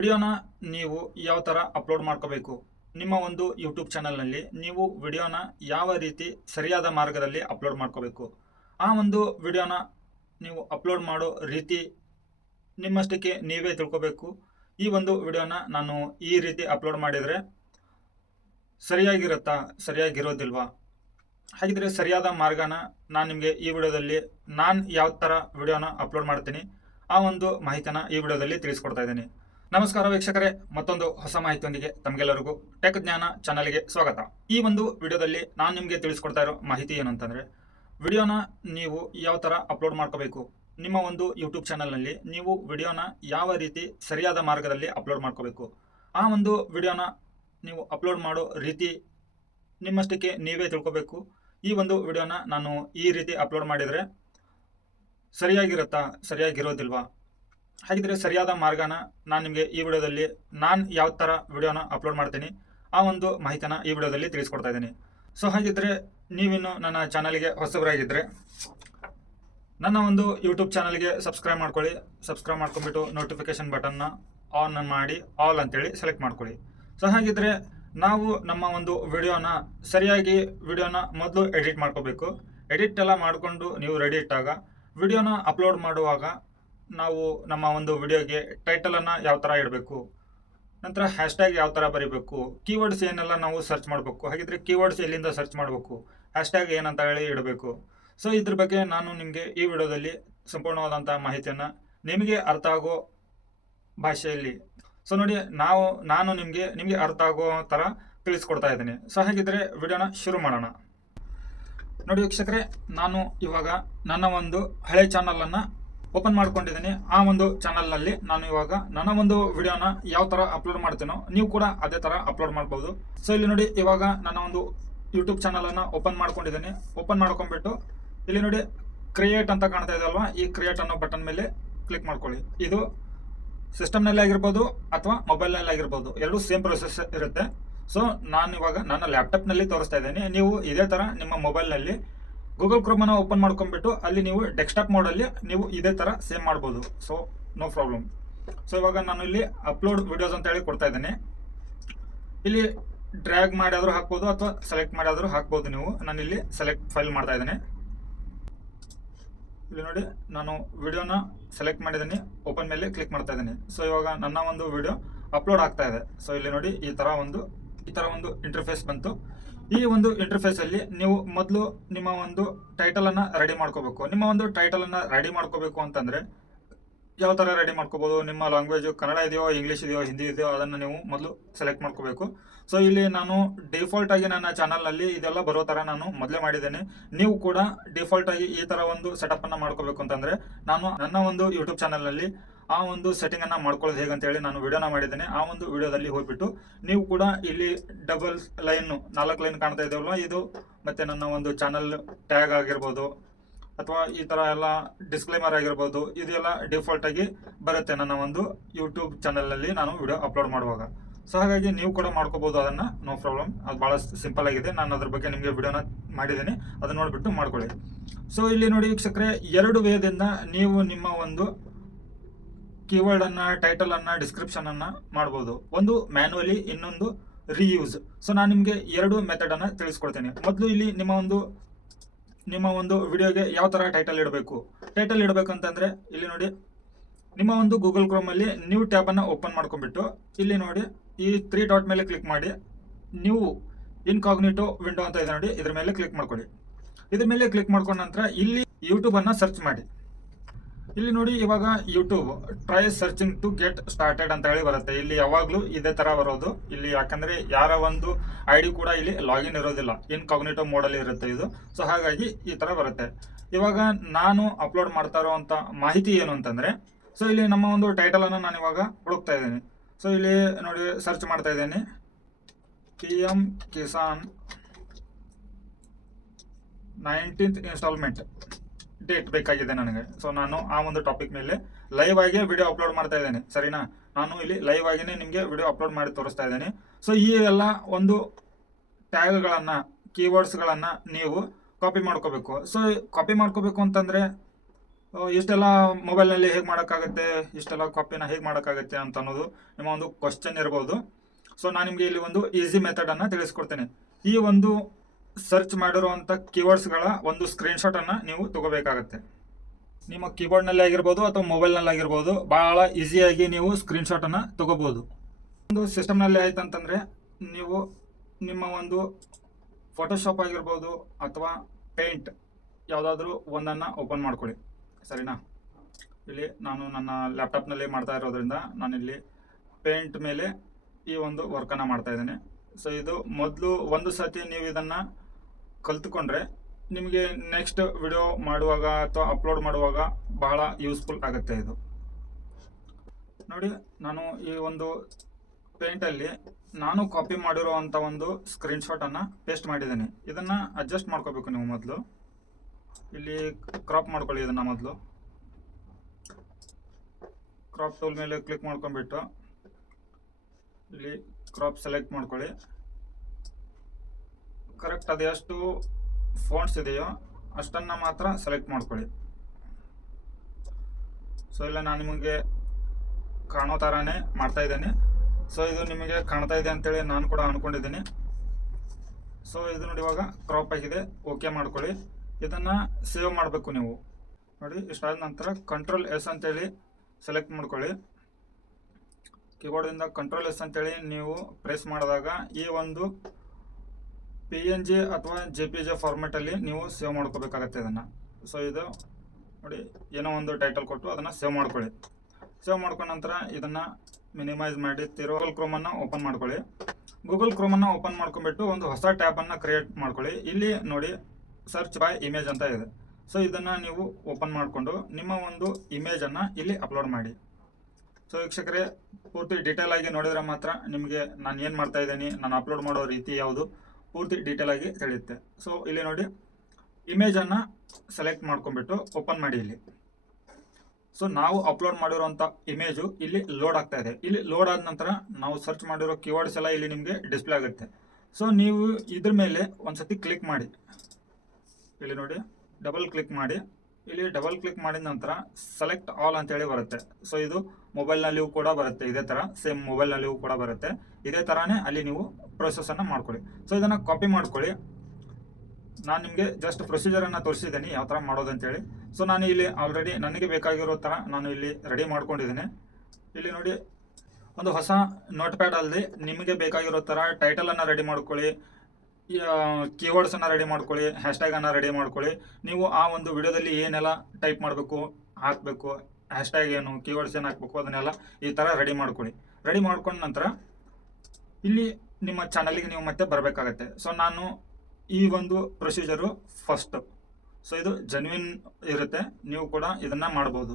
ವಿಡಿಯೋನ ನೀವು ಯಾವ ಥರ ಅಪ್ಲೋಡ್ ಮಾಡ್ಕೋಬೇಕು? ನಿಮ್ಮ ಒಂದು ಯೂಟ್ಯೂಬ್ ಚಾನಲ್ನಲ್ಲಿ ನೀವು ವಿಡಿಯೋನ ಯಾವ ರೀತಿ ಸರಿಯಾದ ಮಾರ್ಗದಲ್ಲಿ ಅಪ್ಲೋಡ್ ಮಾಡ್ಕೋಬೇಕು? ಆ ಒಂದು ವಿಡಿಯೋನ ನೀವು ಅಪ್ಲೋಡ್ ಮಾಡೋ ರೀತಿ ನಿಮ್ಮಷ್ಟಕ್ಕೆ ನೀವೇ ತಿಳ್ಕೋಬೇಕು. ಈ ಒಂದು ವಿಡಿಯೋನ ನಾನು ಈ ರೀತಿ ಅಪ್ಲೋಡ್ ಮಾಡಿದರೆ ಸರಿಯಾಗಿರುತ್ತಾ? ಸರಿಯಾಗಿರೋದಿಲ್ವಾ? ಹಾಗಿದ್ರೆ ಸರಿಯಾದ ಮಾರ್ಗನ ನಾನು ನಿಮಗೆ ಈ ವಿಡಿಯೋದಲ್ಲಿ ನಾನು ಯಾವ ಥರ ವಿಡಿಯೋನ ಅಪ್ಲೋಡ್ ಮಾಡ್ತೀನಿ ಆ ಒಂದು ಮಾಹಿತಿನ ಈ ವಿಡಿಯೋದಲ್ಲಿ ತಿಳಿಸ್ಕೊಡ್ತಾ ಇದ್ದೀನಿ. ನಮಸ್ಕಾರ ವೀಕ್ಷಕರೇ, ಮತ್ತೊಂದು ಹೊಸ ಮಾಹಿತಿಯೊಂದಿಗೆ ತಮಗೆಲ್ಲರಿಗೂ ಟೆಕ್ ಜ್ಞಾನ ಚಾನಲ್ಗೆ ಸ್ವಾಗತ. ಈ ಒಂದು ವಿಡಿಯೋದಲ್ಲಿ ನಾನು ನಿಮಗೆ ತಿಳಿಸ್ಕೊಡ್ತಾ ಇರೋ ಮಾಹಿತಿ ಏನಂತಂದರೆ, ವಿಡಿಯೋನ ನೀವು ಯಾವ ಥರ ಅಪ್ಲೋಡ್ ಮಾಡ್ಕೋಬೇಕು, ನಿಮ್ಮ ಒಂದು ಯೂಟ್ಯೂಬ್ ಚಾನಲ್ನಲ್ಲಿ ನೀವು ವಿಡಿಯೋನ ಯಾವ ರೀತಿ ಸರಿಯಾದ ಮಾರ್ಗದಲ್ಲಿ ಅಪ್ಲೋಡ್ ಮಾಡ್ಕೋಬೇಕು, ಆ ಒಂದು ವಿಡಿಯೋನ ನೀವು ಅಪ್ಲೋಡ್ ಮಾಡೋ ರೀತಿ ನಿಮ್ಮಷ್ಟಕ್ಕೆ ನೀವೇ ತಿಳ್ಕೋಬೇಕು. ಈ ಒಂದು ವಿಡಿಯೋನ ನಾನು ಈ ರೀತಿ ಅಪ್ಲೋಡ್ ಮಾಡಿದರೆ ಸರಿಯಾಗಿರುತ್ತಾ? ಸರಿಯಾಗಿರೋದಿಲ್ವಾ? ಹಾಗಿದ್ರೆ ಸರಿಯಾದ ಮಾರ್ಗನ ನಾನು ನಿಮಗೆ ಈ ವಿಡಿಯೋದಲ್ಲಿ ನಾನು ಯಾವ ಥರ ವಿಡಿಯೋನ ಅಪ್ಲೋಡ್ ಮಾಡ್ತೀನಿ ಆ ಒಂದು ಮಾಹಿತಿನ ಈ ವಿಡಿಯೋದಲ್ಲಿ ತಿಳಿಸ್ಕೊಡ್ತಾ ಇದ್ದೀನಿ. ಸೊ ಹಾಗಿದ್ರೆ ನೀವಿನ್ನು ನನ್ನ ಚಾನಲ್ಗೆ ಹೊಸಬರಾಗಿದ್ದರೆ ನನ್ನ ಒಂದು ಯೂಟ್ಯೂಬ್ ಚಾನಲ್ಗೆ ಸಬ್ಸ್ಕ್ರೈಬ್ ಮಾಡ್ಕೊಳ್ಳಿ. ಸಬ್ಸ್ಕ್ರೈಬ್ ಮಾಡ್ಕೊಂಡ್ಬಿಟ್ಟು ನೋಟಿಫಿಕೇಶನ್ ಬಟನ್ನ ಆನ್ ಮಾಡಿ ಆಲ್ ಅಂತೇಳಿ ಸೆಲೆಕ್ಟ್ ಮಾಡ್ಕೊಳ್ಳಿ. ಸೊ ಹಾಗಿದ್ರೆ ನಾವು ನಮ್ಮ ಒಂದು ವಿಡಿಯೋನ ಸರಿಯಾಗಿ ಮೊದಲು ಎಡಿಟ್ ಮಾಡ್ಕೋಬೇಕು. ಎಡಿಟ್ ಎಲ್ಲ ಮಾಡಿಕೊಂಡು ನೀವು ರೆಡಿ ಇಟ್ಟಾಗ ವಿಡಿಯೋನ ಅಪ್ಲೋಡ್ ಮಾಡುವಾಗ ನಾವು ನಮ್ಮ ಒಂದು ವಿಡಿಯೋಗೆ ಟೈಟಲನ್ನು ಯಾವ ಥರ ಇಡಬೇಕು, ನಂತರ ಹ್ಯಾಶ್ಟ್ಯಾಗ್ ಯಾವ ಥರ ಬರೀಬೇಕು, ಕೀವರ್ಡ್ಸ್ ಏನೆಲ್ಲ ನಾವು ಸರ್ಚ್ ಮಾಡಬೇಕು, ಹಾಗಿದ್ರೆ ಕೀವರ್ಡ್ಸ್ ಎಲ್ಲಿಂದ ಸರ್ಚ್ ಮಾಡಬೇಕು, ಹ್ಯಾಶ್ಟ್ಯಾಗ್ ಏನಂತ ಹೇಳಿ ಇಡಬೇಕು. ಸೊ ಇದ್ರ ಬಗ್ಗೆ ನಾನು ನಿಮಗೆ ಈ ವಿಡಿಯೋದಲ್ಲಿ ಸಂಪೂರ್ಣವಾದಂಥ ಮಾಹಿತಿಯನ್ನು ನಿಮಗೆ ಅರ್ಥ ಆಗೋ ಭಾಷೆಯಲ್ಲಿ ಸೊ ನೋಡಿ ನಾನು ನಿಮಗೆ ಅರ್ಥ ಆಗೋ ಥರ ತಿಳಿಸ್ಕೊಡ್ತಾ ಇದ್ದೀನಿ. ಸೊ ಹಾಗಿದ್ರೆ ವಿಡಿಯೋನ ಶುರು ಮಾಡೋಣ. ನೋಡಿ ವೀಕ್ಷಕರೇ, ನಾನು ಇವಾಗ ನನ್ನ ಒಂದು ಹಳೆ ಚಾನಲನ್ನು ಓಪನ್ ಮಾಡ್ಕೊಂಡಿದ್ದೀನಿ. ಆ ಒಂದು ಚಾನಲ್ನಲ್ಲಿ ನಾನು ಇವಾಗ ನನ್ನ ಒಂದು ವಿಡಿಯೋನ ಯಾವ ಥರ ಅಪ್ಲೋಡ್ ಮಾಡ್ತೀನೋ ನೀವು ಕೂಡ ಅದೇ ಥರ ಅಪ್ಲೋಡ್ ಮಾಡ್ಬೋದು. ಸೊ ಇಲ್ಲಿ ನೋಡಿ, ಇವಾಗ ನನ್ನ ಒಂದು ಯೂಟ್ಯೂಬ್ ಚಾನಲನ್ನು ಓಪನ್ ಮಾಡ್ಕೊಂಡಿದ್ದೀನಿ. ಓಪನ್ ಮಾಡ್ಕೊಂಡ್ಬಿಟ್ಟು ಇಲ್ಲಿ ನೋಡಿ ಕ್ರಿಯೇಟ್ ಅಂತ ಕಾಣ್ತಾ ಇದೆ ಅಲ್ವಾ, ಈ ಕ್ರಿಯೇಟ್ ಅನ್ನೋ ಬಟನ್ ಮೇಲೆ ಕ್ಲಿಕ್ ಮಾಡ್ಕೊಳ್ಳಿ. ಇದು ಸಿಸ್ಟಮ್ನಲ್ಲಿ ಆಗಿರ್ಬೋದು ಅಥವಾ ಮೊಬೈಲ್ನಲ್ಲಿ ಆಗಿರ್ಬೋದು, ಎರಡೂ ಸೇಮ್ ಪ್ರೊಸೆಸ್ ಇರುತ್ತೆ. ಸೊ ನಾನು ಇವಾಗ ನನ್ನ ಲ್ಯಾಪ್ಟಾಪ್ನಲ್ಲಿ ತೋರಿಸ್ತಾ ಇದ್ದೀನಿ. ನೀವು ಇದೇ ಥರ ನಿಮ್ಮ ಮೊಬೈಲ್ನಲ್ಲಿ ಗೂಗಲ್ ಕ್ರೋಮನ್ನು ಓಪನ್ ಮಾಡ್ಕೊಂಡ್ಬಿಟ್ಟು ಅಲ್ಲಿ ನೀವು ಡೆಸ್ಕ್ಟಾಪ್ ಮೋಡಲ್ಲಿ ನೀವು ಇದೇ ಥರ ಸೇವ್ ಮಾಡ್ಬೋದು. So no problem. ಸೊ ಇವಾಗ ನಾನು ಇಲ್ಲಿ ಅಪ್ಲೋಡ್ ವಿಡಿಯೋಸ್ ಅಂತ ಹೇಳಿ ಕೊಡ್ತಾ ಇದ್ದೀನಿ. ಇಲ್ಲಿ ಡ್ರ್ಯಾಗ್ ಮಾಡಿಯಾದರೂ ಹಾಕ್ಬೋದು ಅಥವಾ ಸೆಲೆಕ್ಟ್ ಮಾಡಿಯಾದರೂ ಹಾಕ್ಬೋದು ನೀವು. ನಾನು ಇಲ್ಲಿ ಸೆಲೆಕ್ಟ್ ಫೈಲ್ ಮಾಡ್ತಾ ಇದ್ದೀನಿ. ಇಲ್ಲಿ ನೋಡಿ, ನಾನು ವಿಡಿಯೋನ ಸೆಲೆಕ್ಟ್ ಮಾಡಿದ್ದೀನಿ, ಓಪನ್ ಮೇಲೆ ಕ್ಲಿಕ್ ಮಾಡ್ತಾ ಇದ್ದೀನಿ. ಸೊ ಇವಾಗ ನನ್ನ ಒಂದು ವಿಡಿಯೋ ಅಪ್ಲೋಡ್ ಆಗ್ತಾ ಇದೆ. ಸೊ ಇಲ್ಲಿ ನೋಡಿ, ಈ ಥರ ಒಂದು ಇಂಟರ್ಫೇಸ್ ಬಂತು. ಈ ಒಂದು ಇಂಟರ್ಫೇಸಲ್ಲಿ ನೀವು ಮೊದಲು ನಿಮ್ಮ ಒಂದು ಟೈಟಲನ್ನು ರೆಡಿ ಮಾಡ್ಕೋಬೇಕು. ನಿಮ್ಮ ಒಂದು ಟೈಟಲನ್ನು ರೆಡಿ ಮಾಡ್ಕೋಬೇಕು ಅಂತಂದರೆ ಯಾವ ಥರ ರೆಡಿ ಮಾಡ್ಕೋಬೋದು? ನಿಮ್ಮ ಲ್ಯಾಂಗ್ವೇಜು ಕನ್ನಡ ಇದೆಯೋ, ಇಂಗ್ಲೀಷ್ ಇದೆಯೋ, ಹಿಂದಿ ಇದೆಯೋ, ಅದನ್ನು ನೀವು ಮೊದಲು ಸೆಲೆಕ್ಟ್ ಮಾಡ್ಕೋಬೇಕು. ಸೊ ಇಲ್ಲಿ ನಾನು ಡಿಫಾಲ್ಟ್ ಆಗಿ ನನ್ನ ಚಾನಲ್ನಲ್ಲಿ ಇದೆಲ್ಲ ಬರೋ ಥರ ನಾನು ಮೊದಲೇ ಮಾಡಿದ್ದೇನೆ. ನೀವು ಕೂಡ ಡಿಫಾಲ್ಟ್ ಆಗಿ ಈ ಥರ ಒಂದು ಸೆಟಪ್ಪನ್ನು ಮಾಡ್ಕೋಬೇಕು ಅಂತಂದರೆ ನಾನು ನನ್ನ ಒಂದು ಯೂಟ್ಯೂಬ್ ಚಾನಲ್ನಲ್ಲಿ ಆ ಒಂದು ಸೆಟ್ಟಿಂಗನ್ನು ಮಾಡ್ಕೊಳ್ಳೋದು ಹೇಗಂತೇಳಿ ನಾನು ವಿಡಿಯೋನ ಮಾಡಿದ್ದೇನೆ. ಆ ಒಂದು ವಿಡಿಯೋದಲ್ಲಿ ಹೋಗ್ಬಿಟ್ಟು ನೀವು ಕೂಡ ಇಲ್ಲಿ ಡಬಲ್ ಲೈನು 4 ಲೈನ್ ಕಾಣ್ತಾ ಇದೆಯಲ್ವ, ಇದು ಮತ್ತು ನನ್ನ ಒಂದು ಚಾನಲ್ ಟ್ಯಾಗ್ ಆಗಿರ್ಬೋದು ಅಥವಾ ಈ ಥರ ಎಲ್ಲ ಡಿಸ್ಕ್ಲೇಮರ್ ಆಗಿರ್ಬೋದು, ಇದೆಲ್ಲ ಡಿಫಾಲ್ಟ್ ಆಗಿ ಬರುತ್ತೆ ನನ್ನ ಒಂದು ಯೂಟ್ಯೂಬ್ ಚಾನಲ್ನಲ್ಲಿ ನಾನು ವಿಡಿಯೋ ಅಪ್ಲೋಡ್ ಮಾಡುವಾಗ. ಸೊ ಹಾಗಾಗಿ ನೀವು ಕೂಡ ಮಾಡ್ಕೋಬೋದು ಅದನ್ನು, ನೋ ಪ್ರಾಬ್ಲಮ್. ಅದು ಭಾಳ ಸಿಂಪಲ್ ಆಗಿದೆ. ನಾನು ಅದ್ರ ಬಗ್ಗೆ ನಿಮಗೆ ವಿಡಿಯೋನ ಮಾಡಿದ್ದೀನಿ, ಅದನ್ನ ನೋಡಿಬಿಟ್ಟು ಮಾಡ್ಕೊಳ್ಳಿ. ಸೊ ಇಲ್ಲಿ ನೋಡಿ ವೀಕ್ಷಕರೇ, 2 ವೇದಿಂದ ನೀವು ನಿಮ್ಮ ಒಂದು ಕೀವರ್ಡನ್ನು, ಟೈಟಲನ್ನು, ಡಿಸ್ಕ್ರಿಪ್ಷನನ್ನು ಮಾಡ್ಬೋದು. ಒಂದು ಮ್ಯಾನ್ಯುವಲಿ, ಇನ್ನೊಂದು ರೀಯೂಸ್. ಸೊ ನಾನು ನಿಮಗೆ 2 ಮೆಥಡನ್ನು ತಿಳಿಸ್ಕೊಡ್ತೇನೆ. ಮೊದಲು ಇಲ್ಲಿ ನಿಮ್ಮ ಒಂದು ವಿಡಿಯೋಗೆ ಯಾವ ಥರ ಟೈಟಲ್ ಇಡಬೇಕಂತಂದರೆ ಇಲ್ಲಿ ನೋಡಿ, ನಿಮ್ಮ ಒಂದು ಗೂಗಲ್ ಕ್ರೋಮಲ್ಲಿ ನ್ಯೂ ಟ್ಯಾಬನ್ನು ಓಪನ್ ಮಾಡ್ಕೊಂಡ್ಬಿಟ್ಟು ಇಲ್ಲಿ ನೋಡಿ ಈ 3 ಡಾಟ್ ಮೇಲೆ ಕ್ಲಿಕ್ ಮಾಡಿ, ನ್ಯೂ ಇನ್ಕಾಗ್ನಿಟೋ ವಿಂಡೋ ಅಂತ ಇದೆ ನೋಡಿ, ಇದ್ರ ಮೇಲೆ ಕ್ಲಿಕ್ ಮಾಡ್ಕೊಳ್ಳಿ. ಇದ್ರ ಮೇಲೆ ಕ್ಲಿಕ್ ಮಾಡ್ಕೊಂಡ ನಂತರ ಇಲ್ಲಿ ಯೂಟ್ಯೂಬನ್ನು ಸರ್ಚ್ ಮಾಡಿ. ಇಲ್ಲಿ ನೋಡಿ, ಇವಾಗ YouTube try searching to get started ಅಂತ ಹೇಳಿ ಬರುತ್ತೆ. ಇಲ್ಲಿ ಯಾವಾಗಲೂ ಇದೇ ಥರ ಬರೋದು. ಇಲ್ಲಿ ಯಾಕಂದರೆ ಯಾರ ಒಂದು ID ಕೂಡ ಇಲ್ಲಿ ಲಾಗಿನ್ ಇರೋದಿಲ್ಲ, ಇನ್ಕಾಗ್ನಿಟೋ ಮೋಡಲ್ಲಿ ಇರುತ್ತೆ ಇದು. ಸೊ ಹಾಗಾಗಿ ಈ ಥರ ಬರುತ್ತೆ. ಇವಾಗ ನಾನು ಅಪ್ಲೋಡ್ ಮಾಡ್ತಾ ಇರೋವಂಥ ಮಾಹಿತಿ ಏನು ಅಂತಂದರೆ, ಸೊ ಇಲ್ಲಿ ನಮ್ಮ ಒಂದು ಟೈಟಲನ್ನು ನಾನು ಇವಾಗ ಹುಡುಕ್ತಾ ಇದ್ದೀನಿ. ಸೊ ಇಲ್ಲಿ ನೋಡಿ ಸರ್ಚ್ ಮಾಡ್ತಾ ಇದ್ದೀನಿ, PM Kisan 19th instalment date ಬೇಕಾಗಿದೆ ನನಗೆ. ಸೊ ನಾನು ಆ ಒಂದು ಟಾಪಿಕ್ ಮೇಲೆ ಲೈವ್ ಆಗಿ ವಿಡಿಯೋ ಅಪ್ಲೋಡ್ ಮಾಡ್ತಾ ಇದ್ದೇನೆ, ಸರಿನಾ? ನಾನು ಇಲ್ಲಿ ಲೈವ್ ಆಗಿನೇ ನಿಮಗೆ ವಿಡಿಯೋ ಅಪ್ಲೋಡ್ ಮಾಡಿ ತೋರಿಸ್ತಾ ಇದ್ದೀನಿ. ಸೊ ಈ ಎಲ್ಲ ಒಂದು ಟ್ಯಾಗ್ಗಳನ್ನು, ಕೀವರ್ಡ್ಸ್ಗಳನ್ನು ನೀವು ಕಾಪಿ ಮಾಡ್ಕೋಬೇಕು. ಸೊ ಕಾಪಿ ಮಾಡ್ಕೋಬೇಕು ಅಂತಂದರೆ ಇಷ್ಟೆಲ್ಲ ಮೊಬೈಲ್ನಲ್ಲಿ ಹೇಗೆ ಮಾಡೋಕ್ಕಾಗುತ್ತೆ, ಇಷ್ಟೆಲ್ಲ ಕಾಪಿನ ಹೇಗೆ ಮಾಡೋಕ್ಕಾಗುತ್ತೆ ಅಂತ ಅನ್ನೋದು ನಿಮ್ಮ ಒಂದು ಕ್ವಶನ್ ಇರ್ಬೋದು. ಸೊ ನಾನು ನಿಮಗೆ ಇಲ್ಲಿ ಒಂದು ಈಸಿ ಮೆಥಡನ್ನು ತಿಳಿಸ್ಕೊಡ್ತೇನೆ. ಈ ಒಂದು ಸರ್ಚ್ ಮಾಡಿರುವಂಥ ಕೀವರ್ಡ್ಸ್ಗಳ ಒಂದು ಸ್ಕ್ರೀನ್ಶಾಟನ್ನು ನೀವು ತಗೋಬೇಕಾಗತ್ತೆ. ನಿಮ್ಮ ಕೀಬೋರ್ಡ್ನಲ್ಲಿ ಆಗಿರ್ಬೋದು ಅಥವಾ ಮೊಬೈಲ್ನಲ್ಲಿ ಆಗಿರ್ಬೋದು, ಭಾಳ ಈಸಿಯಾಗಿ ನೀವು ಸ್ಕ್ರೀನ್ಶಾಟನ್ನು ತಗೋಬೋದು. ಒಂದು ಸಿಸ್ಟಮ್ನಲ್ಲಿ ಆಯ್ತು ಅಂತಂದರೆ ನೀವು ನಿಮ್ಮ ಒಂದು ಫೋಟೋಶಾಪ್ ಆಗಿರ್ಬೋದು ಅಥವಾ ಪೇಂಟ್ ಯಾವುದಾದ್ರೂ ಒಂದನ್ನು ಓಪನ್ ಮಾಡ್ಕೊಳ್ಳಿ, ಸರಿನಾ. ಇಲ್ಲಿ ನಾನು ನನ್ನ ಲ್ಯಾಪ್ಟಾಪ್ನಲ್ಲಿ ಮಾಡ್ತಾ ಇರೋದ್ರಿಂದ ನಾನಿಲ್ಲಿ ಪೇಂಟ್ ಮೇಲೆ ಈ ಒಂದು ವರ್ಕನ್ನು ಮಾಡ್ತಾ ಇದ್ದೇನೆ. ಸೊ ಇದು ಮೊದಲು ಒಂದು ಸತಿ ನೀವು ಇದನ್ನು ಕಲ್ತ್ಕೊಂಡ್ರೆ ನಿಮಗೆ ನೆಕ್ಸ್ಟ್ ವಿಡಿಯೋ ಮಾಡುವಾಗ ಅಥವಾ ಅಪ್ಲೋಡ್ ಮಾಡುವಾಗ ಬಹಳ ಯೂಸ್ಫುಲ್ ಆಗುತ್ತೆ. ಇದು ನೋಡಿ, ನಾನು ಈ ಒಂದು ಪೇಂಟಲ್ಲಿ ನಾನು ಕಾಪಿ ಮಾಡಿರುವಂಥ ಒಂದು ಸ್ಕ್ರೀನ್ಶಾಟನ್ನು ಪೇಸ್ಟ್ ಮಾಡಿದ್ದೇನೆ. ಇದನ್ನು ಅಡ್ಜಸ್ಟ್ ಮಾಡ್ಕೋಬೇಕು ನೀವು. ಮೊದಲು ಇಲ್ಲಿ ಕ್ರಾಪ್ ಮಾಡ್ಕೊಳ್ಳಿ. ಇದನ್ನು ಮೊದಲು ಕ್ರಾಪ್ ಟೂಲ್ ಮೇಲೆ ಕ್ಲಿಕ್ ಮಾಡ್ಕೊಂಡ್ಬಿಟ್ಟು ಇಲ್ಲಿ ಕ್ರಾಪ್ ಸೆಲೆಕ್ಟ್ ಮಾಡ್ಕೊಳ್ಳಿ. ಕರೆಕ್ಟ್ ಅದು ಎಷ್ಟು ಫಾಂಟ್ಸ್ ಇದೆಯೋ ಅಷ್ಟನ್ನು ಮಾತ್ರ ಸೆಲೆಕ್ಟ್ ಮಾಡ್ಕೊಳ್ಳಿ. ಸೊ ಇಲ್ಲ ನಾನು ನಿಮಗೆ ಕಾಣೋ ಥರನೇ ಮಾಡ್ತಾ ಇದ್ದೇನೆ. ಸೊ ಇದು ನಿಮಗೆ ಕಾಣ್ತಾ ಇದೆ ಅಂತೇಳಿ ನಾನು ಕೂಡ ಅಂದ್ಕೊಂಡಿದ್ದೀನಿ. ಸೊ ಇದು ನೋಡಿ, ಇವಾಗ ಕ್ರಾಪ್ ಆಗಿದೆ. ಓಕೆ ಮಾಡ್ಕೊಳ್ಳಿ. ಇದನ್ನು ಸೇವ್ ಮಾಡಬೇಕು ನೀವು. ನೋಡಿ, ಇಷ್ಟಾದ ನಂತರ Ctrl+S ಅಂತೇಳಿ ಸೆಲೆಕ್ಟ್ ಮಾಡ್ಕೊಳ್ಳಿ. ಕೀಬೋರ್ಡಿಂದ Ctrl+S ಅಂತೇಳಿ ನೀವು ಪ್ರೆಸ್ ಮಾಡಿದಾಗ ಈ ಒಂದು PNG ಅಥವಾ JPG ಫಾರ್ಮೆಟಲ್ಲಿ ನೀವು ಸೇವ್ ಮಾಡ್ಕೋಬೇಕಾಗತ್ತೆ ಇದನ್ನು. ಸೊ ಇದು ನೋಡಿ, ಏನೋ ಒಂದು ಟೈಟಲ್ ಕೊಟ್ಟು ಅದನ್ನು ಸೇವ್ ಮಾಡ್ಕೊಳ್ಳಿ. ಸೇವ್ ಮಾಡ್ಕೊಂಡ ನಂತರ ಇದನ್ನು ಮಿನಿಮೈಸ್ ಮಾಡಿ ಗೂಗಲ್ ಕ್ರೋಮನ್ನು ಓಪನ್ ಮಾಡ್ಕೊಳ್ಳಿ. ಗೂಗಲ್ ಕ್ರೋಮನ್ನು ಓಪನ್ ಮಾಡ್ಕೊಂಡ್ಬಿಟ್ಟು ಒಂದು ಹೊಸ ಟ್ಯಾಬನ್ನು ಕ್ರಿಯೇಟ್ ಮಾಡ್ಕೊಳ್ಳಿ. ಇಲ್ಲಿ ನೋಡಿ, ಸರ್ಚ್ ಬೈ ಇಮೇಜ್ ಅಂತ ಇದೆ. ಸೊ ಇದನ್ನು ನೀವು ಓಪನ್ ಮಾಡಿಕೊಂಡು ನಿಮ್ಮ ಒಂದು ಇಮೇಜನ್ನು ಇಲ್ಲಿ ಅಪ್ಲೋಡ್ ಮಾಡಿ. ಸೊ ವೀಕ್ಷಕರೇ, ಪೂರ್ತಿ ಡೀಟೇಲ್ ಆಗಿ ನೋಡಿದರೆ ಮಾತ್ರ ನಿಮಗೆ ನಾನು ಏನು ಮಾಡ್ತಾ ಇದ್ದೀನಿ, ನಾನು ಅಪ್ಲೋಡ್ ಮಾಡೋ ರೀತಿ ಯಾವುದು ಪೂರ್ತಿ ಡೀಟೇಲ್ ಆಗಿ ತಿಳಿಯುತ್ತೆ. ಸೊ ಇಲ್ಲಿ ನೋಡಿ, ಇಮೇಜನ್ನು ಸೆಲೆಕ್ಟ್ ಮಾಡ್ಕೊಂಡ್ಬಿಟ್ಟು ಓಪನ್ ಮಾಡಿ ಇಲ್ಲಿ. ಸೊ ನಾವು ಅಪ್ಲೋಡ್ ಮಾಡಿರುವಂಥ ಇಮೇಜು ಇಲ್ಲಿ ಲೋಡ್ ಆಗ್ತಾ ಇದೆ. ಇಲ್ಲಿ ಲೋಡ್ ಆದ ನಂತರ ನಾವು ಸರ್ಚ್ ಮಾಡಿರೋ ಕೀವರ್ಡ್ಸ್ ಎಲ್ಲ ಇಲ್ಲಿ ನಿಮಗೆ ಡಿಸ್ಪ್ಲೇ ಆಗುತ್ತೆ. ಸೊ ನೀವು ಇದ್ರ ಮೇಲೆ ಒಂದ್ಸತಿ ಕ್ಲಿಕ್ ಮಾಡಿ. ಇಲ್ಲಿ ನೋಡಿ, ಡಬಲ್ ಕ್ಲಿಕ್ ಮಾಡಿ. ಇಲ್ಲಿ ಡಬಲ್ ಕ್ಲಿಕ್ ಮಾಡಿದ ನಂತರ ಸೆಲೆಕ್ಟ್ ಆಲ್ ಅಂತೇಳಿ ಬರುತ್ತೆ. ಸೊ ಇದು ಮೊಬೈಲ್ನಲ್ಲಿಯೂ ಕೂಡ ಬರುತ್ತೆ. ಇದೇ ಥರ ಸೇಮ್ ಮೊಬೈಲ್ನಲ್ಲಿಯೂ ಕೂಡ ಬರುತ್ತೆ. ಇದೇ ಥರನೇ ಅಲ್ಲಿ ನೀವು ಪ್ರೊಸೆಸನ್ನು ಮಾಡ್ಕೊಳ್ಳಿ. ಸೊ ಇದನ್ನು ಕಾಪಿ ಮಾಡ್ಕೊಳ್ಳಿ. ನಾನು ನಿಮಗೆ ಜಸ್ಟ್ ಪ್ರೊಸೀಜರನ್ನು ತೋರಿಸಿದ್ದೀನಿ ಯಾವ ಥರ ಮಾಡೋದು ಅಂತೇಳಿ. ಸೊ ನಾನು ಇಲ್ಲಿ ಆಲ್ರೆಡಿ ನನಗೆ ಬೇಕಾಗಿರೋ ಥರ ನಾನು ಇಲ್ಲಿ ರೆಡಿ ಮಾಡ್ಕೊಂಡಿದ್ದೀನಿ. ಇಲ್ಲಿ ನೋಡಿ, ಒಂದು ಹೊಸ ನೋಟ್ ಪ್ಯಾಡಲ್ಲಿ ನಿಮಗೆ ಬೇಕಾಗಿರೋ ಥರ ಟೈಟಲನ್ನು ರೆಡಿ ಮಾಡ್ಕೊಳ್ಳಿ, ಕೀವರ್ಡ್ಸನ್ನು ರೆಡಿ ಮಾಡ್ಕೊಳ್ಳಿ, ಹ್ಯಾಶ್ಟ್ಯಾಗನ್ನು ರೆಡಿ ಮಾಡ್ಕೊಳ್ಳಿ. ನೀವು ಆ ಒಂದು ವಿಡಿಯೋದಲ್ಲಿ ಏನೆಲ್ಲ ಟೈಪ್ ಮಾಡಬೇಕು, ಹಾಕಬೇಕು, ಹ್ಯಾಶ್ಟ್ಯಾಗ್ ಏನು, ಕೀವರ್ಡ್ಸ್ ಏನು ಹಾಕಬೇಕು, ಅದನ್ನೆಲ್ಲ ಈ ಥರ ರೆಡಿ ಮಾಡ್ಕೊಳ್ಳಿ. ರೆಡಿ ಮಾಡ್ಕೊಂಡ ನಂತರ ಇಲ್ಲಿ ನಿಮ್ಮ ಚಾನಲ್ಗೆ ನೀವು ಮತ್ತೆ ಬರಬೇಕಾಗತ್ತೆ. ಸೊ ನಾನು ಈ ಒಂದು ಪ್ರೊಸೀಜರು ಫಸ್ಟ್. ಸೊ ಇದು ಜೆನ್ವಿನ್ ಇರುತ್ತೆ, ನೀವು ಕೂಡ ಇದನ್ನು ಮಾಡ್ಬೋದು.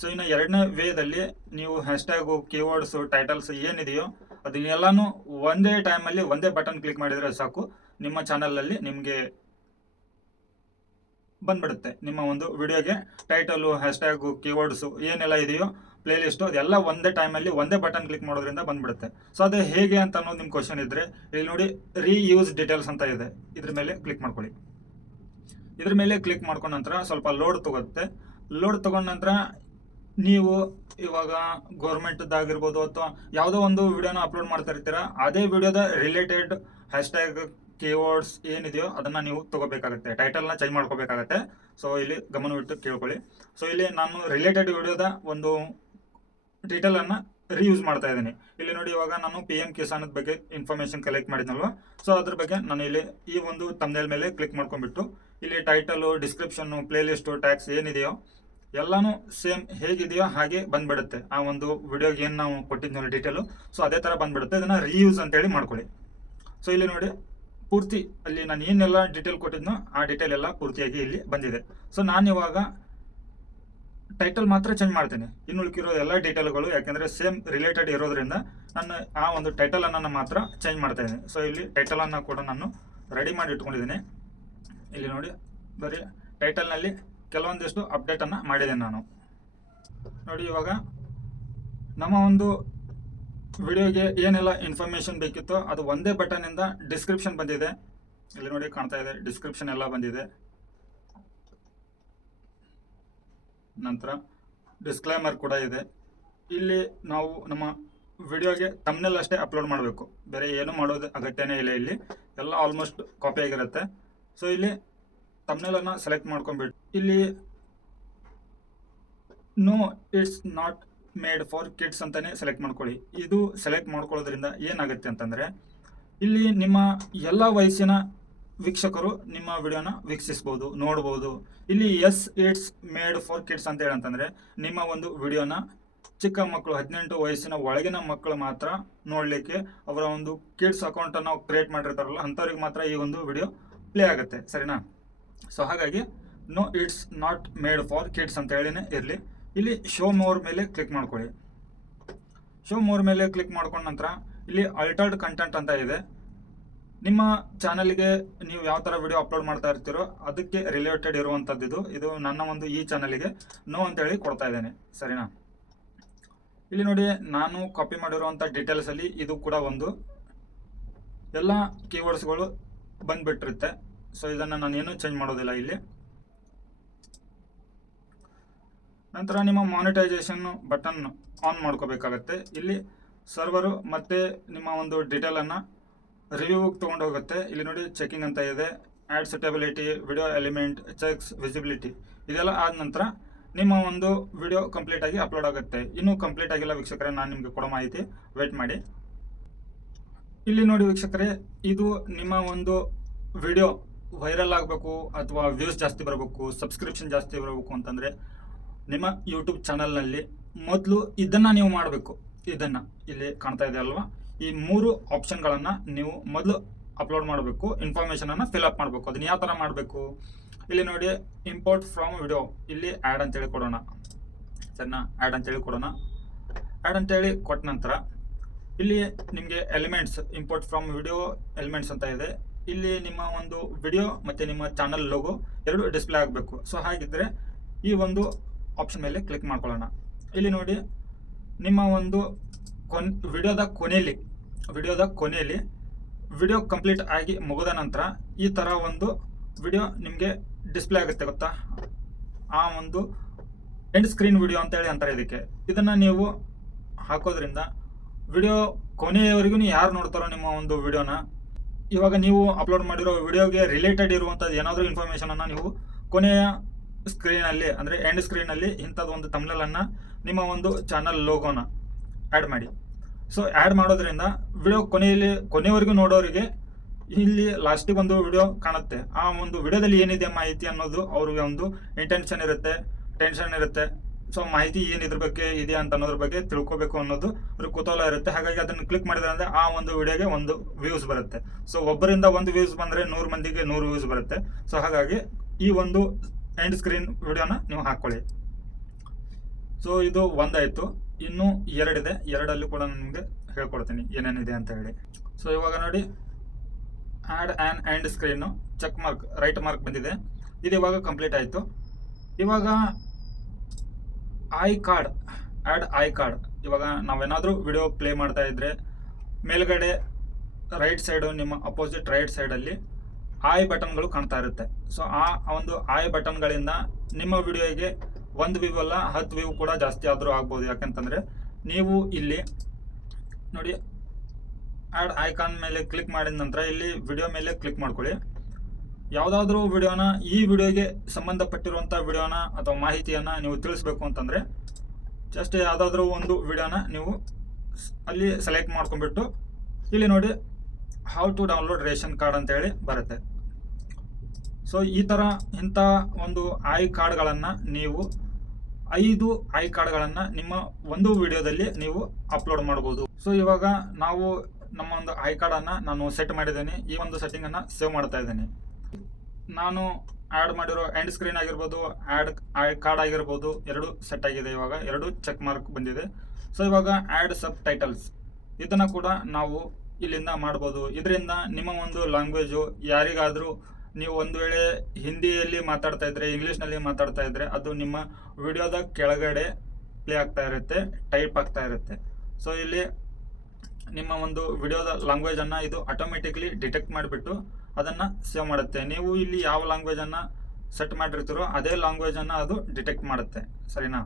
ಸೊ ಇನ್ನು ಎರಡನೇ ವೇದಲ್ಲಿ ನೀವು ಹ್ಯಾಶ್ಟ್ಯಾಗು, ಕೀವರ್ಡ್ಸು, ಟೈಟಲ್ಸ್ ಏನಿದೆಯೋ ಅದನ್ನೆಲ್ಲನೂ ಒಂದೇ ಟೈಮಲ್ಲಿ ಒಂದೇ ಬಟನ್ ಕ್ಲಿಕ್ ಮಾಡಿದರೆ ಸಾಕು, ನಿಮ್ಮ ಚಾನಲಲ್ಲಿ ನಿಮಗೆ ಬಂದ್ಬಿಡುತ್ತೆ. ನಿಮ್ಮ ಒಂದು ವಿಡಿಯೋಗೆ ಟೈಟಲು, ಹ್ಯಾಶ್ಟ್ಯಾಗು, ಕೀವರ್ಡ್ಸು ಏನೆಲ್ಲ ಇದೆಯೋ ಪ್ಲೇಲಿಸ್ಟು ಅದೆಲ್ಲ ಒಂದೇ ಟೈಮಲ್ಲಿ ಒಂದೇ ಬಟನ್ ಕ್ಲಿಕ್ ಮಾಡೋದ್ರಿಂದ ಬಂದ್ಬಿಡುತ್ತೆ. ಸೊ ಅದು ಹೇಗೆ ಅಂತ ಅನ್ನೋದು ನಿಮ್ಮ ಕ್ವಶನ್ ಇದ್ದರೆ ಇಲ್ಲಿ ನೋಡಿ, ರೀಯೂಸ್ ಡೀಟೇಲ್ಸ್ ಅಂತ ಇದೆ. ಇದ್ರ ಮೇಲೆ ಕ್ಲಿಕ್ ಮಾಡ್ಕೊಳ್ಳಿ. ಇದ್ರ ಮೇಲೆ ಕ್ಲಿಕ್ ಮಾಡ್ಕೊಂಡ ನಂತರ ಸ್ವಲ್ಪ ಲೋಡ್ ತಗೋತ್ತೆ. ಲೋಡ್ ತಗೊಂಡ ನಂತರ ನೀವು ಇವಾಗ ಗೌರ್ಮೆಂಟ್ದಾಗಿರ್ಬೋದು ಅಥವಾ ಯಾವುದೋ ಒಂದು ವಿಡಿಯೋನ ಅಪ್ಲೋಡ್ ಮಾಡ್ತಾ ಇರ್ತೀರ, ಅದೇ ವಿಡಿಯೋದ ರಿಲೇಟೆಡ್ ಹ್ಯಾಶ್ಟ್ಯಾಗ್, ಕೀವರ್ಡ್ಸ್ ಏನಿದೆಯೋ ಅದನ್ನು ನೀವು ತಗೋಬೇಕಾಗುತ್ತೆ. ಟೈಟಲ್ನ ಚೇಂಜ್ ಮಾಡ್ಕೋಬೇಕಾಗತ್ತೆ. ಸೊ ಇಲ್ಲಿ ಗಮನವಿಟ್ಟು ಕೇಳ್ಕೊಳ್ಳಿ. ಸೊ ಇಲ್ಲಿ ನಾನು ರಿಲೇಟೆಡ್ ವಿಡಿಯೋದ ಒಂದು ಡೀಟೇಲನ್ನು ರೀಯೂಸ್ ಮಾಡ್ತಾ ಇದ್ದೀನಿ. ಇಲ್ಲಿ ನೋಡಿ, ಇವಾಗ ನಾನು PM ಕಿಸಾನದ ಬಗ್ಗೆ ಇನ್ಫಾರ್ಮೇಷನ್ ಕಲೆಕ್ಟ್ ಮಾಡಿದ್ನಲ್ವ, ಸೊ ಅದ್ರ ಬಗ್ಗೆ ನಾನು ಇಲ್ಲಿ ಈ ಒಂದು ತಮ್ನೇಲ್ ಮೇಲೆ ಕ್ಲಿಕ್ ಮಾಡ್ಕೊಂಡ್ಬಿಟ್ಟು ಇಲ್ಲಿ ಟೈಟಲು, ಡಿಸ್ಕ್ರಿಪ್ಷನ್ನು, ಪ್ಲೇಲಿಸ್ಟು, ಟ್ಯಾಗ್ಸ್ ಏನಿದೆಯೋ ಎಲ್ಲನೂ ಸೇಮ್ ಹೇಗಿದೆಯೋ ಹಾಗೆ ಬಂದ್ಬಿಡುತ್ತೆ. ಆ ಒಂದು ವಿಡಿಯೋಗೆ ಏನು ನಾವು ಕೊಟ್ಟಿದ್ನಲ್ಲ ಡೀಟೇಲು, ಸೊ ಅದೇ ಥರ ಬಂದ್ಬಿಡುತ್ತೆ. ಇದನ್ನು ರೀಯೂಸ್ ಅಂತೇಳಿ ಮಾಡ್ಕೊಳ್ಳಿ. ಸೊ ಇಲ್ಲಿ ನೋಡಿ, ಪೂರ್ತಿ ಅಲ್ಲಿ ನಾನು ಏನೆಲ್ಲ ಡೀಟೇಲ್ ಕೊಟ್ಟಿದ್ನೋ ಆ ಡೀಟೇಲ್ ಎಲ್ಲ ಪೂರ್ತಿಯಾಗಿ ಇಲ್ಲಿ ಬಂದಿದೆ. ಸೊ ನಾನು ಇವಾಗ ಟೈಟಲ್ ಮಾತ್ರ ಚೇಂಜ್ ಮಾಡ್ತೀನಿ. ಇನ್ನು ಉಳಿಕಿರೋ ಎಲ್ಲ ಡೀಟೇಲ್ಗಳು ಯಾಕೆಂದರೆ ಸೇಮ್ ರಿಲೇಟೆಡ್ ಇರೋದ್ರಿಂದ ನಾನು ಆ ಒಂದು ಟೈಟಲನ್ನು ಮಾತ್ರ ಚೇಂಜ್ ಮಾಡ್ತಾ ಇದ್ದೀನಿ. ಸೊ ಇಲ್ಲಿ ಟೈಟಲನ್ನು ಕೂಡ ನಾನು ರೆಡಿ ಮಾಡಿ ಇಟ್ಕೊಂಡಿದ್ದೀನಿ. ಇಲ್ಲಿ ನೋಡಿ, ಬರೀ ಟೈಟಲ್ನಲ್ಲಿ ಕೆಲವೊಂದಿಷ್ಟು ಅಪ್ಡೇಟನ್ನು ಮಾಡಿದ್ದೇನೆ ನಾನು. ನೋಡಿ, ಇವಾಗ ನಮ್ಮ ಒಂದು ವಿಡಿಯೋಗೆ ಏನೆಲ್ಲ ಇನ್ಫಾರ್ಮೇಷನ್ ಬೇಕಿತ್ತೋ ಅದು ಒಂದೇ ಬಟನ್ನಿಂದ ಡಿಸ್ಕ್ರಿಪ್ಷನ್ ಬಂದಿದೆ. ಇಲ್ಲಿ ನೋಡಿ ಕಾಣ್ತಾ ಇದೆ, ಡಿಸ್ಕ್ರಿಪ್ಷನ್ ಎಲ್ಲ ಬಂದಿದೆ. ನಂತರ ಡಿಸ್ಕ್ಲೈಮರ್ ಕೂಡ ಇದೆ. ಇಲ್ಲಿ ನಾವು ನಮ್ಮ ವಿಡಿಯೋಗೆ ತಮ್ನೆಲ್ ಅಷ್ಟೇ ಅಪ್ಲೋಡ್ ಮಾಡಬೇಕು, ಬೇರೆ ಏನು ಮಾಡೋದು ಅಗತ್ಯನೇ ಇಲ್ಲ. ಇಲ್ಲಿ ಎಲ್ಲ ಆಲ್ಮೋಸ್ಟ್ ಕಾಪಿ ಆಗಿರುತ್ತೆ. ಸೊ ಇಲ್ಲಿ ತಮ್ನೆಲನ್ನು ಸೆಲೆಕ್ಟ್ ಮಾಡ್ಕೊಂಡ್ಬಿಟ್ಟು ಇಲ್ಲಿ no it's not made for kids ಅಂತಲೇ ಸೆಲೆಕ್ಟ್ ಮಾಡ್ಕೊಳ್ಳಿ. ಇದು ಸೆಲೆಕ್ಟ್ ಮಾಡ್ಕೊಳ್ಳೋದ್ರಿಂದ ಏನಾಗುತ್ತೆ ಅಂತಂದರೆ ಇಲ್ಲಿ ನಿಮ್ಮ ಎಲ್ಲ ವಯಸ್ಸಿನ ವೀಕ್ಷಕರು ನಿಮ್ಮ ವಿಡಿಯೋನ ವೀಕ್ಷಿಸ್ಬೋದು, ನೋಡ್ಬೋದು. ಇಲ್ಲಿ ಇಟ್ಸ್ ಮೇಡ್ ಫಾರ್ ಕಿಡ್ಸ್ ಅಂತ ಹೇಳಂತಂದರೆ ನಿಮ್ಮ ಒಂದು ವಿಡಿಯೋನ ಚಿಕ್ಕ ಮಕ್ಕಳು 18 ವಯಸ್ಸಿನ ಒಳಗಿನ ಮಕ್ಕಳು ಮಾತ್ರ ನೋಡಲಿಕ್ಕೆ, ಅವರ ಒಂದು ಕಿಡ್ಸ್ ಅಕೌಂಟನ್ನು ಕ್ರಿಯೇಟ್ ಮಾಡಿರ್ತಾರಲ್ಲ ಅಂಥವ್ರಿಗೆ ಮಾತ್ರ ಈ ಒಂದು ವಿಡಿಯೋ ಪ್ಲೇ ಆಗುತ್ತೆ, ಸರಿನಾ? ಸೊ ಹಾಗಾಗಿ no it's not made for kids ಅಂತ ಹೇಳಿನೇ ಇರಲಿ. ಇಲ್ಲಿ ಶೋ ಮೋರ್ ಮೇಲೆ ಕ್ಲಿಕ್ ಮಾಡ್ಕೊಳ್ಳಿ. ಶೋ ಮೋರ್ ಮೇಲೆ ಕ್ಲಿಕ್ ಮಾಡ್ಕೊಂಡ ನಂತರ ಇಲ್ಲಿ ಅಲ್ಟರ್ಡ್ ಕಂಟೆಂಟ್ ಅಂತ ಇದೆ. ನಿಮ್ಮ ಚಾನಲ್ಗೆ ನೀವು ಯಾವ ಥರ ವಿಡಿಯೋ ಅಪ್ಲೋಡ್ ಮಾಡ್ತಾ ಇರ್ತೀರೋ ಅದಕ್ಕೆ ರಿಲೇಟೆಡ್ ಇರುವಂಥದ್ದು ಇದು ನನ್ನ ಒಂದು ಈ ಚಾನಲಿಗೆ ನೋ ಅಂತೇಳಿ ಕೊಡ್ತಾ ಇದ್ದೇನೆ, ಸರಿನಾ? ಇಲ್ಲಿ ನೋಡಿ, ನಾನು ಕಾಪಿ ಮಾಡಿರುವಂಥ ಡೀಟೇಲ್ಸಲ್ಲಿ ಇದು ಕೂಡ ಒಂದು ಎಲ್ಲ ಕೀವರ್ಡ್ಸ್ಗಳು ಬಂದುಬಿಟ್ಟಿರುತ್ತೆ. ಸೊ ಇದನ್ನು ನಾನು ಏನೂ ಚೇಂಜ್ ಮಾಡೋದಿಲ್ಲ ಇಲ್ಲಿ. ನಂತರ ನಿಮ್ಮ ಮಾನಿಟೈಸೇಷನ್ ಬಟನ್ ಆನ್ ಮಾಡ್ಕೋಬೇಕಾಗತ್ತೆ. ಇಲ್ಲಿ ಸರ್ವರು ಮತ್ತು ನಿಮ್ಮ ಒಂದು ಡೀಟೇಲನ್ನು ರಿವ್ಯೂಗೆ ತೊಗೊಂಡು ಹೋಗುತ್ತೆ. ಇಲ್ಲಿ ನೋಡಿ, ಚೆಕಿಂಗ್ ಅಂತ ಇದೆ, add suitability, video element, cheques, visibility, ಇದೆಲ್ಲ ಆದ ನಂತರ ನಿಮ್ಮ ಒಂದು ವಿಡಿಯೋ ಕಂಪ್ಲೀಟಾಗಿ ಅಪ್ಲೋಡ್ ಆಗುತ್ತೆ. ಇನ್ನೂ ಕಂಪ್ಲೀಟ್ ಆಗಿಲ್ಲ ವೀಕ್ಷಕರೇ, ನಾನು ನಿಮಗೆ ಕೊಡೋ ಮಾಹಿತಿ ವೇಟ್ ಮಾಡಿ. ಇಲ್ಲಿ ನೋಡಿ ವೀಕ್ಷಕರೇ, ಇದು ನಿಮ್ಮ ಒಂದು ವಿಡಿಯೋ ವೈರಲ್ ಆಗಬೇಕು ಅಥವಾ ವ್ಯೂಸ್ ಜಾಸ್ತಿ ಬರಬೇಕು, ಸಬ್ಸ್ಕ್ರಿಪ್ಷನ್ ಜಾಸ್ತಿ ಬರಬೇಕು ಅಂತಂದರೆ ನಿಮ್ಮ ಯೂಟ್ಯೂಬ್ ಚಾನಲ್ನಲ್ಲಿ ಮೊದಲು ಇದನ್ನು ನೀವು ಮಾಡಬೇಕು. ಇದನ್ನು ಇಲ್ಲಿ ಕಾಣ್ತಾ ಇದೆ ಅಲ್ವಾ, ಈ 3 ಆಪ್ಷನ್ಗಳನ್ನು ನೀವು ಮೊದಲು ಅಪ್ಲೋಡ್ ಮಾಡಬೇಕು, ಇನ್ಫಾರ್ಮೇಷನನ್ನು ಫಿಲ್ಅಪ್ ಮಾಡಬೇಕು. ಅದನ್ನ ಯಾವ ಥರ ಮಾಡಬೇಕು? ಇಲ್ಲಿ ನೋಡಿ, ಇಂಪೋರ್ಟ್ ಫ್ರಮ್ ವಿಡಿಯೋ, ಇಲ್ಲಿ ಆ್ಯಡ್ ಅಂತೇಳಿ ಕೊಡೋಣ, ಸರಿನಾ? ಆ್ಯಡ್ ಅಂತೇಳಿ ಕೊಡೋಣ. ಆ್ಯಡ್ ಅಂತೇಳಿ ಕೊಟ್ಟ ನಂತರ ಇಲ್ಲಿ ನಿಮಗೆ elements, import from video elements ಅಂತ ಇದೆ. ಇಲ್ಲಿ ನಿಮ್ಮ ಒಂದು ವಿಡಿಯೋ ಮತ್ತು ನಿಮ್ಮ ಚಾನಲ್ ಲೋಗೋ ಎರಡು ಡಿಸ್ಪ್ಲೇ ಆಗಬೇಕು. ಸೊ ಹಾಗಿದ್ದರೆ ಈ ಒಂದು ಆಪ್ಷನ್ ಮೇಲೆ ಕ್ಲಿಕ್ ಮಾಡ್ಕೊಳ್ಳೋಣ. ಇಲ್ಲಿ ನೋಡಿ, ನಿಮ್ಮ ಒಂದು ವಿಡಿಯೋದ ಕೊನೆಯಲ್ಲಿ ವಿಡಿಯೋ ಕಂಪ್ಲೀಟ್ ಆಗಿ ಮುಗಿದ ನಂತರ ಈ ಥರ ಒಂದು ವಿಡಿಯೋ ನಿಮಗೆ ಡಿಸ್ಪ್ಲೇ ಆಗುತ್ತೆ, ಗೊತ್ತಾ? ಆ ಒಂದು ಎಂಡ್ ಸ್ಕ್ರೀನ್ ವಿಡಿಯೋ ಅಂತೇಳಿ ಅಂತಾರೆ ಇದಕ್ಕೆ. ಇದನ್ನು ನೀವು ಹಾಕೋದ್ರಿಂದ ವಿಡಿಯೋ ಕೊನೆಯವರೆಗೂ ಯಾರು ನೋಡ್ತಾರೋ ನಿಮ್ಮ ಒಂದು ವಿಡಿಯೋನ, ಇವಾಗ ನೀವು ಅಪ್ಲೋಡ್ ಮಾಡಿರೋ ವಿಡಿಯೋಗೆ ರಿಲೇಟೆಡ್ ಇರುವಂಥದ್ದು ಏನಾದರೂ ಇನ್ಫಾರ್ಮೇಷನನ್ನು ನೀವು ಕೊನೆಯ ಸ್ಕ್ರೀನಲ್ಲಿ, ಅಂದರೆ ಎಂಡ್ ಸ್ಕ್ರೀನಲ್ಲಿ ಇಂಥದ್ದು ಒಂದು ತಮ್ನೆಲನ್ನು ನಿಮ್ಮ ಒಂದು ಚಾನಲ್ ಲೋಗೋನ ಆ್ಯಡ್ ಮಾಡಿ. ಸೊ ಆ್ಯಡ್ ಮಾಡೋದ್ರಿಂದ ವಿಡಿಯೋ ಕೊನೆಯವರೆಗೂ ನೋಡೋರಿಗೆ ಇಲ್ಲಿ ಲಾಸ್ಟಿಗೆ ಒಂದು ವಿಡಿಯೋ ಕಾಣುತ್ತೆ. ಆ ಒಂದು ವಿಡಿಯೋದಲ್ಲಿ ಏನಿದೆ ಮಾಹಿತಿ ಅನ್ನೋದು ಅವ್ರಿಗೆ ಒಂದು ಟೆನ್ಷನ್ ಇರುತ್ತೆ. ಸೊ ಮಾಹಿತಿ ಏನು ಇದ್ರ ಬಗ್ಗೆ ಇದೆ ಅಂತ ಅನ್ನೋದ್ರ ಬಗ್ಗೆ ತಿಳ್ಕೊಬೇಕು ಅನ್ನೋದು ಅವ್ರಿಗೆ ಕುತೂಹಲ ಇರುತ್ತೆ. ಹಾಗಾಗಿ ಅದನ್ನು ಕ್ಲಿಕ್ ಮಾಡಿದ್ರೆ ಅಂದರೆ ಆ ಒಂದು ವಿಡಿಯೋಗೆ ಒಂದು ವ್ಯೂಸ್ ಬರುತ್ತೆ. ಸೊ ಒಬ್ಬರಿಂದ ಒಂದು ವ್ಯೂಸ್ ಬಂದರೆ 100 ಮಂದಿಗೆ 100 ವ್ಯೂಸ್ ಬರುತ್ತೆ. ಸೊ ಹಾಗಾಗಿ ಈ ಒಂದು ಎಂಡ್ ಸ್ಕ್ರೀನ್ ವಿಡಿಯೋನ ನೀವು ಹಾಕ್ಕೊಳ್ಳಿ. ಸೊ ಇದು ಒಂದಾಯಿತು, ಇನ್ನೂ 2 ಇದೆ. 2ಅಲ್ಲಿ ಕೂಡ ನಾನು ನಿಮಗೆ ಹೇಳ್ಕೊಡ್ತೀನಿ ಏನೇನಿದೆ ಅಂತ ಹೇಳಿ. ಸೊ ಇವಾಗ ನೋಡಿ, add an end screen check mark, right mark ಬಂದಿದೆ. ಇದು ಇವಾಗ ಕಂಪ್ಲೀಟ್ ಆಯಿತು. ಇವಾಗ ಆ್ಯಡ್ ಐ ಕಾರ್ಡ್. ಇವಾಗ ನಾವೇನಾದರೂ ವಿಡಿಯೋ ಪ್ಲೇ ಮಾಡ್ತಾ ಇದ್ದರೆ ಮೇಲ್ಗಡೆ ರೈಟ್ ಸೈಡು, ನಿಮ್ಮ ಅಪೋಸಿಟ್ ರೈಟ್ ಸೈಡಲ್ಲಿ ಐ ಬಟನ್ಗಳು ಕಾಣ್ತಾ ಇರುತ್ತೆ. ಸೊ ಆ ಒಂದು ಐ ಬಟನ್ಗಳಿಂದ ನಿಮ್ಮ ವಿಡಿಯೋಗೆ 1 ವ್ಯೂ ಅಲ್ಲ 10 ವ್ಯೂ ಕೂಡ ಜಾಸ್ತಿ ಆದರೂ ಆಗ್ಬೋದು. ಯಾಕಂತಂದರೆ ನೀವು ಇಲ್ಲಿ ನೋಡಿ, ಆ್ಯಡ್ ಐಕಾನ್ ಮೇಲೆ ಕ್ಲಿಕ್ ಮಾಡಿದ ನಂತರ ಇಲ್ಲಿ ವಿಡಿಯೋ ಮೇಲೆ ಕ್ಲಿಕ್ ಮಾಡ್ಕೊಳ್ಳಿ. ಯಾವುದಾದ್ರೂ ವಿಡಿಯೋನ, ಈ ವಿಡಿಯೋಗೆ ಸಂಬಂಧಪಟ್ಟಿರುವಂಥ ವಿಡಿಯೋನ ಅಥವಾ ಮಾಹಿತಿಯನ್ನು ನೀವು ತಿಳಿಸ್ಬೇಕು ಅಂತಂದರೆ ಜಸ್ಟ್ ಯಾವುದಾದ್ರೂ ಒಂದು ವಿಡಿಯೋನ ನೀವು ಅಲ್ಲಿ ಸೆಲೆಕ್ಟ್ ಮಾಡ್ಕೊಂಡ್ಬಿಟ್ಟು ಇಲ್ಲಿ ನೋಡಿ, how to download ration card ಅಂತೇಳಿ ಬರುತ್ತೆ. ಸೊ ಈ ಥರ ಇಂಥ ಒಂದು ಐ ಕಾರ್ಡ್ಗಳನ್ನು ನೀವು 5 ಐ ಕಾರ್ಡ್ಗಳನ್ನು ನಿಮ್ಮ ಒಂದು ವಿಡಿಯೋದಲ್ಲಿ ನೀವು ಅಪ್ಲೋಡ್ ಮಾಡ್ಬೋದು. ಸೊ ಇವಾಗ ನಾವು ನಮ್ಮ ಒಂದು ಐ ಕಾರ್ಡನ್ನು ನಾನು ಸೆಟ್ ಮಾಡಿದ್ದೀನಿ. ಈ ಒಂದು ಸೆಟ್ಟಿಂಗನ್ನು ಸೇವ್ ಮಾಡ್ತಾ ಇದ್ದೀನಿ. ನಾನು ಆ್ಯಡ್ ಮಾಡಿರೋ ಎಂಡ್ ಸ್ಕ್ರೀನ್ ಆಗಿರ್ಬೋದು, ಐ ಕಾರ್ಡ್ ಆಗಿರ್ಬೋದು, 2 ಸೆಟ್ ಆಗಿದೆ. ಇವಾಗ 2 ಚೆಕ್ ಮಾರ್ಕ್ ಬಂದಿದೆ. ಸೊ ಇವಾಗ ಆ್ಯಡ್ ಸಬ್ ಟೈಟಲ್ಸ್, ಇದನ್ನು ಕೂಡ ನಾವು ಇಲ್ಲಿಂದ ಮಾಡ್ಬೋದು. ಇದರಿಂದ ನಿಮ್ಮ ಒಂದು ಲ್ಯಾಂಗ್ವೇಜು ಯಾರಿಗಾದರೂ, ನೀವು ಒಂದು ವೇಳೆ ಹಿಂದಿಯಲ್ಲಿ ಮಾತಾಡ್ತಾ ಇದ್ದರೆ, ಇಂಗ್ಲೀಷ್ನಲ್ಲಿ ಮಾತಾಡ್ತಾ ಇದ್ದರೆ, ಅದು ನಿಮ್ಮ ವಿಡಿಯೋದ ಕೆಳಗಡೆ ಪ್ಲೇ ಆಗ್ತಾ ಇರುತ್ತೆ, ಟೈಪ್ ಆಗ್ತಾ ಇರುತ್ತೆ. ಸೊ ಇಲ್ಲಿ ನಿಮ್ಮ ಒಂದು ವಿಡಿಯೋದ ಲ್ಯಾಂಗ್ವೇಜನ್ನು ಇದು ಆಟೋಮೆಟಿಕ್ಲಿ ಡಿಟೆಕ್ಟ್ ಮಾಡಿಬಿಟ್ಟು ಅದನ್ನು ಸೇವ್ ಮಾಡುತ್ತೆ. ನೀವು ಇಲ್ಲಿ ಯಾವ ಲ್ಯಾಂಗ್ವೇಜನ್ನು ಸೆಟ್ ಮಾಡಿರ್ತೀರೋ ಅದೇ ಲ್ಯಾಂಗ್ವೇಜನ್ನು ಅದು ಡಿಟೆಕ್ಟ್ ಮಾಡುತ್ತೆ. ಸರಿನಾ?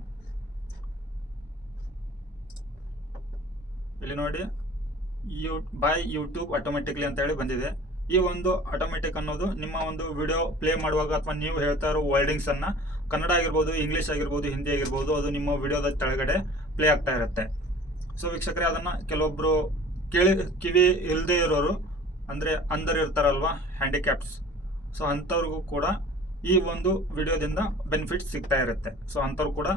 ಇಲ್ಲಿ ನೋಡಿ, ಬೈ ಯೂಟ್ಯೂಬ್ ಆಟೋಮೆಟಿಕ್ಲಿ ಅಂತ ಹೇಳಿ ಬಂದಿದೆ. ಈ ಒಂದು ಆಟೋಮೆಟಿಕ್ ಅನ್ನೋದು ನಿಮ್ಮ ಒಂದು ವಿಡಿಯೋ ಪ್ಲೇ ಮಾಡುವಾಗ ಅಥವಾ ನೀವು ಹೇಳ್ತಾ ಇರೋ ವರ್ಡಿಂಗ್ಸನ್ನು ಕನ್ನಡ ಆಗಿರ್ಬೋದು, ಇಂಗ್ಲೀಷ್ ಆಗಿರ್ಬೋದು, ಹಿಂದಿ ಆಗಿರ್ಬೋದು, ಅದು ನಿಮ್ಮ ವಿಡಿಯೋದ ಕೆಳಗಡೆ ಪ್ಲೇ ಆಗ್ತಾ ಇರುತ್ತೆ. ಸೊ ವೀಕ್ಷಕರೇ, ಅದನ್ನು ಕೆಲವೊಬ್ಬರು ಕಿವಿ ಇಲ್ಲದೆ ಇರೋರು, ಅಂದರೆ ಅಂಧರು ಇರ್ತಾರಲ್ವ, ಹ್ಯಾಂಡಿಕ್ಯಾಪ್ಸ್, ಸೊ ಅಂಥವ್ರಿಗೂ ಕೂಡ ಈ ಒಂದು ವಿಡಿಯೋದಿಂದ ಬೆನಿಫಿಟ್ ಸಿಗ್ತಾ ಇರುತ್ತೆ. ಸೊ ಅಂಥವ್ರು ಕೂಡ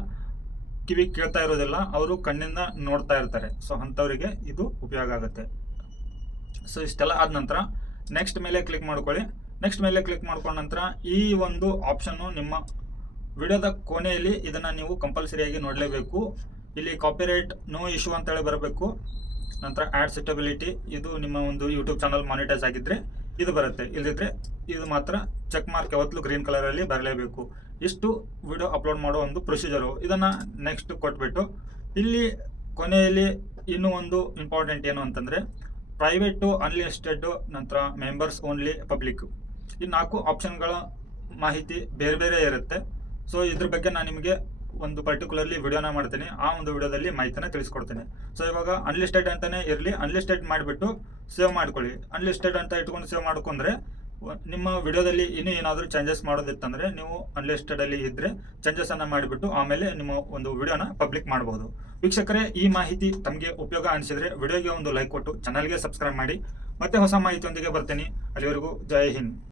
ಕಿವಿ ಕೇಳ್ತಾ ಇರೋದಿಲ್ಲ, ಅವರು ಕಣ್ಣಿಂದ ನೋಡ್ತಾ ಇರ್ತಾರೆ. ಸೊ ಅಂಥವರಿಗೆ ಇದು ಉಪಯೋಗ ಆಗುತ್ತೆ. ಸೊ ಇಷ್ಟೆಲ್ಲ ಆದ ನಂತರ ನೆಕ್ಸ್ಟ್ ಮೇಲೆ ಕ್ಲಿಕ್ ಮಾಡ್ಕೊಳ್ಳಿ. ನೆಕ್ಸ್ಟ್ ಮೇಲೆ ಕ್ಲಿಕ್ ಮಾಡ್ಕೊಂಡ ನಂತರ ಈ ಒಂದು ಆಪ್ಷನ್ನು ನಿಮ್ಮ ವಿಡಿಯೋದ ಕೊನೆಯಲ್ಲಿ ಇದನ್ನು ನೀವು ಕಂಪಲ್ಸರಿಯಾಗಿ ನೋಡಲೇಬೇಕು. ಇಲ್ಲಿ ಕಾಪಿರೈಟ್ ನೋ ಇಶ್ಯೂ ಅಂತೇಳಿ ಬರಬೇಕು. ನಂತರ ಆ್ಯಡ್ ಸೆಟಬಿಲಿಟಿ, ಇದು ನಿಮ್ಮ ಒಂದು ಯೂಟ್ಯೂಬ್ ಚಾನಲ್ ಮಾನಿಟೈಸ್ ಆಗಿದ್ದರೆ ಇದು ಬರುತ್ತೆ, ಇಲ್ಲದಿದ್ದರೆ ಇದು ಮಾತ್ರ ಚೆಕ್ ಮಾರ್ಕ್ ಯಾವತ್ತೂ ಗ್ರೀನ್ ಕಲರಲ್ಲಿ ಬರಲೇಬೇಕು. ಇಷ್ಟು ವಿಡಿಯೋ ಅಪ್ಲೋಡ್ ಮಾಡೋ ಒಂದು ಪ್ರೊಸೀಜರು. ಇದನ್ನು ನೆಕ್ಸ್ಟ್ ಕೊಟ್ಬಿಟ್ಟು ಇಲ್ಲಿ ಕೊನೆಯಲ್ಲಿ ಇನ್ನೂ ಒಂದು ಇಂಪಾರ್ಟೆಂಟ್ ಏನು ಅಂತಂದರೆ ಪ್ರೈವೇಟು, ಅನ್ಲಿಸ್ಟೆಡ್, ನಂತರ ಮೆಂಬರ್ಸ್ ಓನ್ಲಿ, ಪಬ್ಲಿಕ್, ಈ 4 ಆಪ್ಷನ್ಗಳ ಮಾಹಿತಿ ಬೇರೆ ಬೇರೆ ಇರುತ್ತೆ. ಸೊ ಇದ್ರ ಬಗ್ಗೆ ನಾನು ನಿಮಗೆ ಒಂದು ಪರ್ಟಿಕ್ಯುಲರ್ಲಿ ವಿಡಿಯೋನ ಮಾಡ್ತೀನಿ. ಆ ಒಂದು ವಿಡಿಯೋದಲ್ಲಿ ಮಾಹಿತಿನ ತಿಳಿಸ್ಕೊಡ್ತೀನಿ. ಸೊ ಇವಾಗ ಅನ್ಲಿಸ್ಟೆಡ್ ಅಂತಲೇ ಇರಲಿ, ಅನ್ಲಿಸ್ಟೆಡ್ ಮಾಡಿಬಿಟ್ಟು ಸೇವ್ ಮಾಡ್ಕೊಳ್ಳಿ. ಅನ್ಲಿಸ್ಟೆಡ್ ಅಂತ ಇಟ್ಕೊಂಡು ಸೇವ್ ಮಾಡ್ಕೊಂಡ್ರೆ ನಿಮ್ಮ ವಿಡಿಯೋದಲ್ಲಿ ಇನ್ನೂ ಏನಾದರೂ ಚೇಂಜಸ್ ಮಾಡೋದಿತ್ತಂದರೆ ನೀವು ಅನ್ಲಿಸ್ಟೆಡಲ್ಲಿ ಇದ್ದರೆ ಚೇಂಜಸನ್ನು ಮಾಡಿಬಿಟ್ಟು ಆಮೇಲೆ ನಿಮ್ಮ ಒಂದು ವಿಡಿಯೋನ ಪಬ್ಲಿಕ್ ಮಾಡ್ಬೋದು. ವೀಕ್ಷಕರೇ, ಈ ಮಾಹಿತಿ ತಮಗೆ ಉಪಯೋಗ ಅನಿಸಿದರೆ ವಿಡಿಯೋಗೆ ಒಂದು ಲೈಕ್ ಕೊಟ್ಟು ಚಾನಲ್ಗೆ ಸಬ್ಸ್ಕ್ರೈಬ್ ಮಾಡಿ. ಮತ್ತೆ ಹೊಸ ಮಾಹಿತಿಯೊಂದಿಗೆ ಬರ್ತೀನಿ. ಅಲ್ಲಿವರೆಗೂ ಜೈ ಹಿಂದ್.